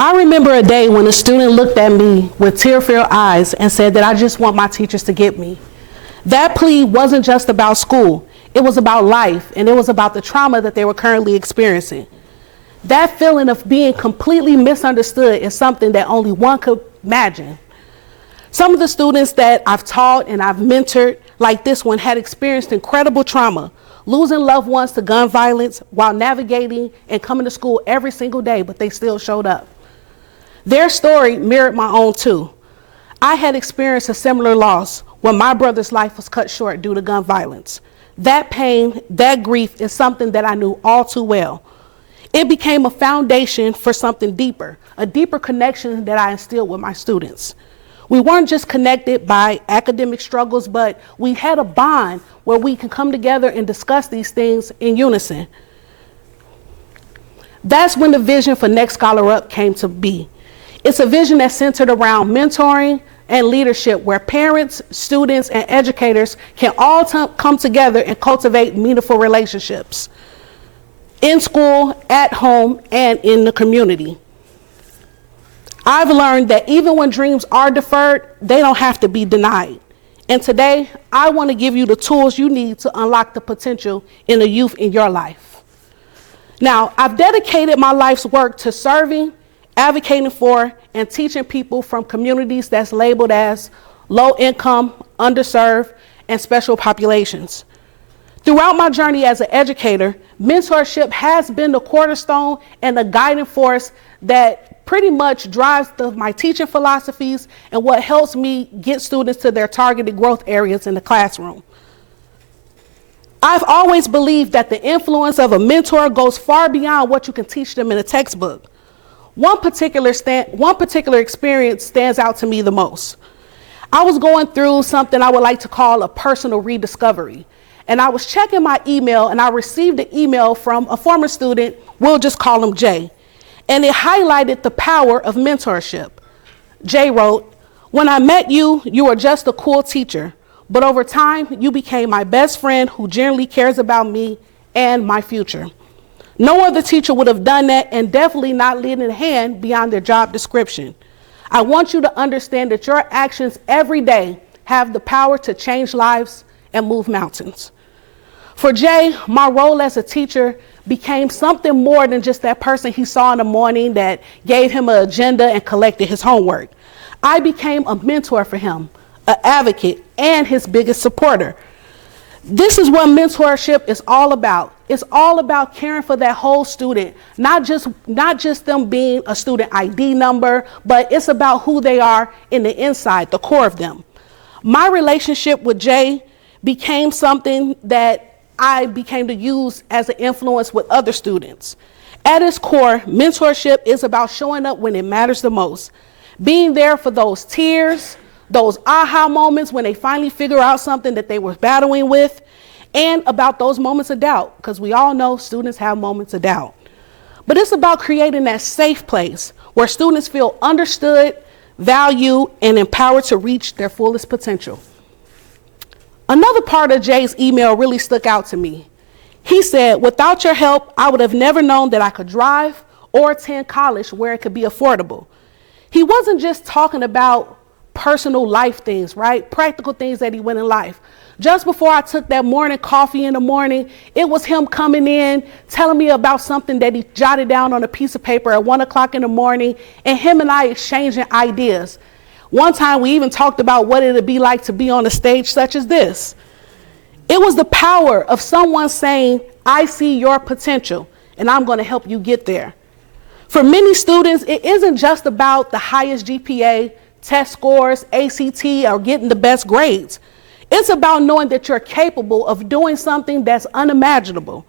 I remember a day when a student looked at me with tear-filled eyes and said that I just want my teachers to get me. That plea wasn't just about school, it was about life, and it was about the trauma that they were currently experiencing. That feeling of being completely misunderstood is something that only one could imagine. Some of the students that I've taught and I've mentored, like this one, had experienced incredible trauma, losing loved ones to gun violence while navigating and coming to school every single day, but they still showed up. Their story mirrored my own too. I had experienced a similar loss when my brother's life was cut short due to gun violence. That pain, that grief is something that I knew all too well. It became a foundation for something deeper, a deeper connection that I instilled with my students. We weren't just connected by academic struggles, but we had a bond where we can come together and discuss these things in unison. That's when the vision for Next Scholar Up came to be. It's a vision that's centered around mentoring and leadership, where parents, students, and educators can all come together and cultivate meaningful relationships in school, at home, and in the community. I've learned that even when dreams are deferred, they don't have to be denied. And today, I want to give you the tools you need to unlock the potential in the youth in your life. Now, I've dedicated my life's work to serving, advocating for, and teaching people from communities that's labeled as low income, underserved, and special populations. Throughout my journey as an educator, mentorship has been the cornerstone and the guiding force that pretty much drives my teaching philosophies and what helps me get students to their targeted growth areas in the classroom. I've always believed that the influence of a mentor goes far beyond what you can teach them in a textbook. One particular experience stands out to me the most. I was going through something I would like to call a personal rediscovery. And I was checking my email and I received an email from a former student, we'll just call him Jay. And it highlighted the power of mentorship. Jay wrote, "When I met you, you were just a cool teacher, but over time, you became my best friend who genuinely cares about me and my future. No other teacher would have done that, and definitely not lending a hand beyond their job description. I want you to understand that your actions every day have the power to change lives and move mountains." For Jay, my role as a teacher became something more than just that person he saw in the morning that gave him an agenda and collected his homework. I became a mentor for him, an advocate, and his biggest supporter. This is what mentorship is all about. It's all about caring for that whole student, not just them being a student ID number, but it's about who they are in the inside, the core of them. My relationship with Jay became something that I became to use as an influence with other students. At its core, mentorship is about showing up when it matters the most, being there for those tears, those aha moments when they finally figure out something that they were battling with, and about those moments of doubt, because we all know students have moments of doubt. But it's about creating that safe place where students feel understood, valued, and empowered to reach their fullest potential. Another part of Jay's email really stuck out to me. He said, "Without your help, I would have never known that I could drive or attend college where it could be affordable." He wasn't just talking about personal life things, right? Practical things that he went in life. Just before I took that morning coffee in the morning, it was him coming in, telling me about something that he jotted down on a piece of paper at 1 o'clock in the morning, and him and I exchanging ideas. One time we even talked about what it would be like to be on a stage such as this. It was the power of someone saying, "I see your potential, and I'm going to help you get there." For many students, it isn't just about the highest GPA, test scores, ACT, or getting the best grades. It's about knowing that you're capable of doing something that's unimaginable.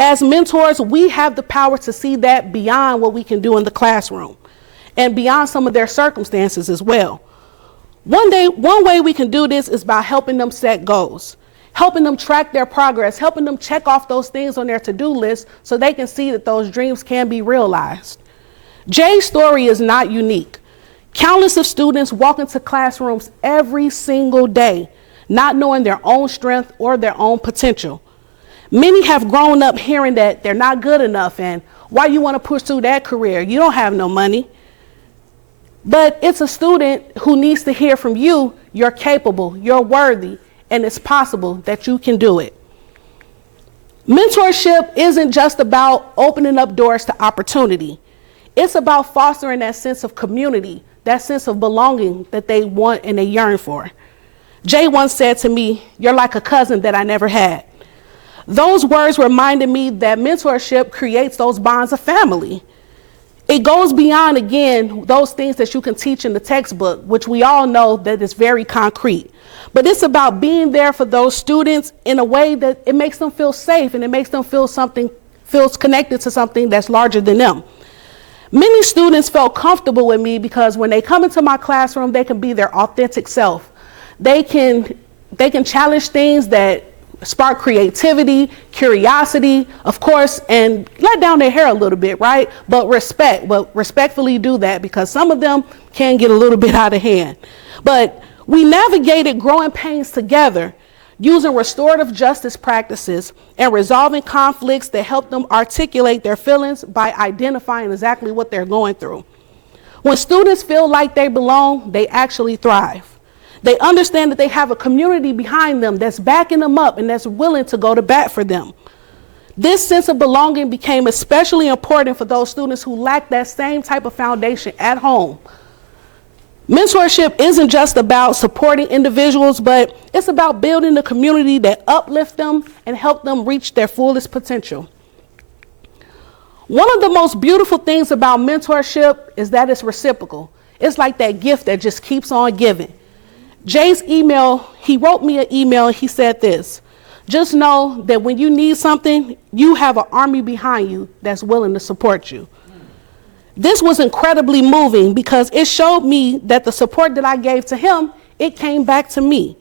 As mentors, we have the power to see that beyond what we can do in the classroom and beyond some of their circumstances as well. One way we can do this is by helping them set goals, helping them track their progress, helping them check off those things on their to-do list so they can see that those dreams can be realized. Jay's story is not unique. Countless of students walk into classrooms every single day, not knowing their own strength or their own potential. Many have grown up hearing that they're not good enough and Why you want to pursue that career? You don't have no money. But it's a student who needs to hear from you, you're capable, you're worthy, and it's possible that you can do it. Mentorship isn't just about opening up doors to opportunity. It's about fostering that sense of community, that sense of belonging that they want and they yearn for. Jay once said to me, "You're like a cousin that I never had." Those words reminded me that mentorship creates those bonds of family. It goes beyond, again, those things that you can teach in the textbook, which we all know that is very concrete. But it's about being there for those students in a way that it makes them feel safe and it makes them feels connected to something that's larger than them. Many students felt comfortable with me because when they come into my classroom, they can be their authentic self. They can challenge things that spark creativity, curiosity, of course, and let down their hair a little bit, right? But respectfully do that, because some of them can get a little bit out of hand. But we navigated growing pains together, using restorative justice practices and resolving conflicts that help them articulate their feelings by identifying exactly what they're going through. When students feel like they belong, they actually thrive. They understand that they have a community behind them that's backing them up and that's willing to go to bat for them. This sense of belonging became especially important for those students who lack that same type of foundation at home. Mentorship isn't just about supporting individuals, but it's about building a community that uplifts them and help them reach their fullest potential. One of the most beautiful things about mentorship is that it's reciprocal. It's like that gift that just keeps on giving. Jay's email, he wrote me an email and he said this: "Just know that when you need something, you have an army behind you that's willing to support you." This was incredibly moving because it showed me that the support that I gave to him, it came back to me.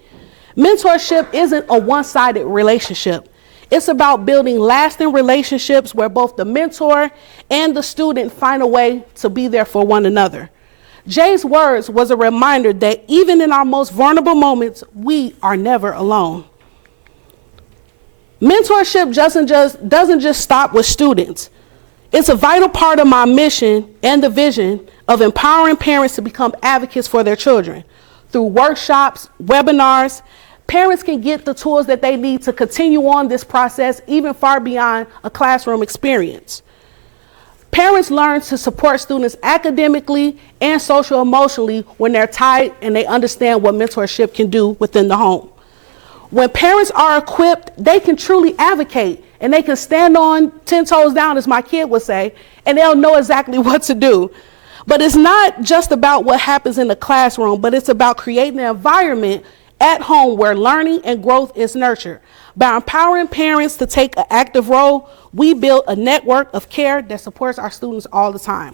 Mentorship isn't a one-sided relationship. It's about building lasting relationships where both the mentor and the student find a way to be there for one another. Jay's words was a reminder that even in our most vulnerable moments, we are never alone. Mentorship doesn't just stop with students. It's a vital part of my mission and the vision of empowering parents to become advocates for their children. Through workshops, webinars, parents can get the tools that they need to continue on this process even far beyond a classroom experience. Parents learn to support students academically and social-emotionally when they're tight and they understand what mentorship can do within the home. When parents are equipped, they can truly advocate and they can stand on 10 toes down, as my kid would say, and they'll know exactly what to do. But it's not just about what happens in the classroom, but it's about creating an environment at home where learning and growth is nurtured. By empowering parents to take an active role, we build a network of care that supports our students all the time.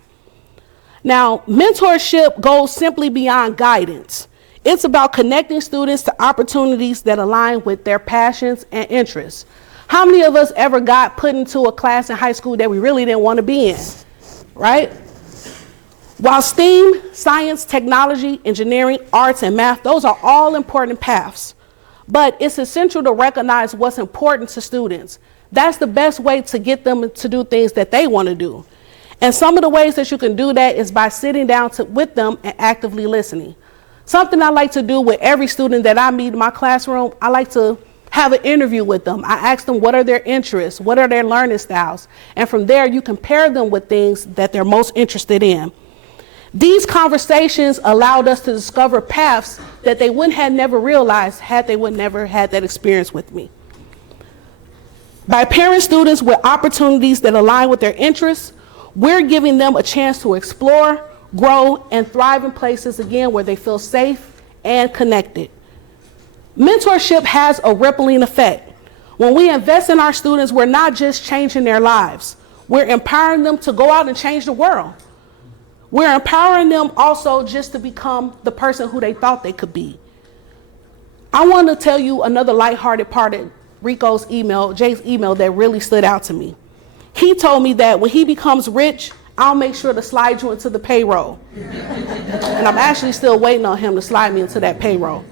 Now, mentorship goes simply beyond guidance. It's about connecting students to opportunities that align with their passions and interests. How many of us ever got put into a class in high school that we really didn't want to be in, right? While STEAM, science, technology, engineering, arts, and math, those are all important paths. But it's essential to recognize what's important to students. That's the best way to get them to do things that they want to do. And some of the ways that you can do that is by sitting down with them and actively listening. Something I like to do with every student that I meet in my classroom, I like to have an interview with them. I ask them what are their interests, what are their learning styles, and from there you compare them with things that they're most interested in. These conversations allowed us to discover paths that they wouldn't have never realized had they would never had that experience with me. By pairing students with opportunities that align with their interests, we're giving them a chance to explore, grow, and thrive in places, again, where they feel safe and connected. Mentorship has a rippling effect. When we invest in our students, we're not just changing their lives. We're empowering them to go out and change the world. We're empowering them also just to become the person who they thought they could be. I want to tell you another lighthearted part of Jay's email that really stood out to me. He told me that when he becomes rich, I'll make sure to slide you into the payroll. And I'm actually still waiting on him to slide me into that payroll.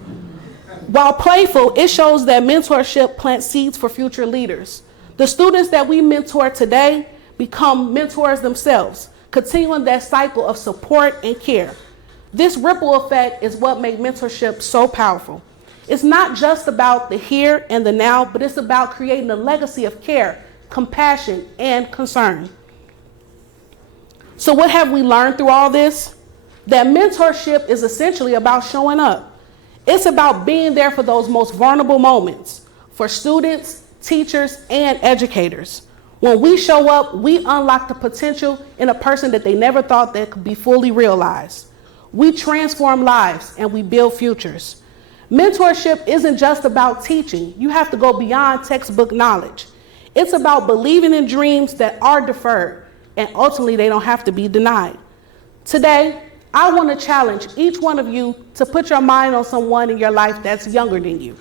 While playful, it shows that mentorship plants seeds for future leaders. The students that we mentor today become mentors themselves, continuing that cycle of support and care. This ripple effect is what makes mentorship so powerful. It's not just about the here and the now, but it's about creating a legacy of care, compassion, and concern. So what have we learned through all this? That mentorship is essentially about showing up. It's about being there for those most vulnerable moments, for students, teachers, and educators. When we show up, we unlock the potential in a person that they never thought that could be fully realized. We transform lives and we build futures. Mentorship isn't just about teaching. You have to go beyond textbook knowledge. It's about believing in dreams that are deferred, and ultimately they don't have to be denied. Today, I want to challenge each one of you to put your mind on someone in your life that's younger than you.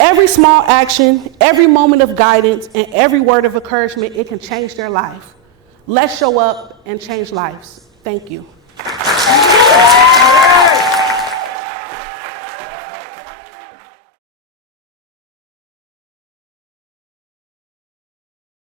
Every small action, every moment of guidance, and every word of encouragement, it can change their life. Let's show up and change lives. Thank you.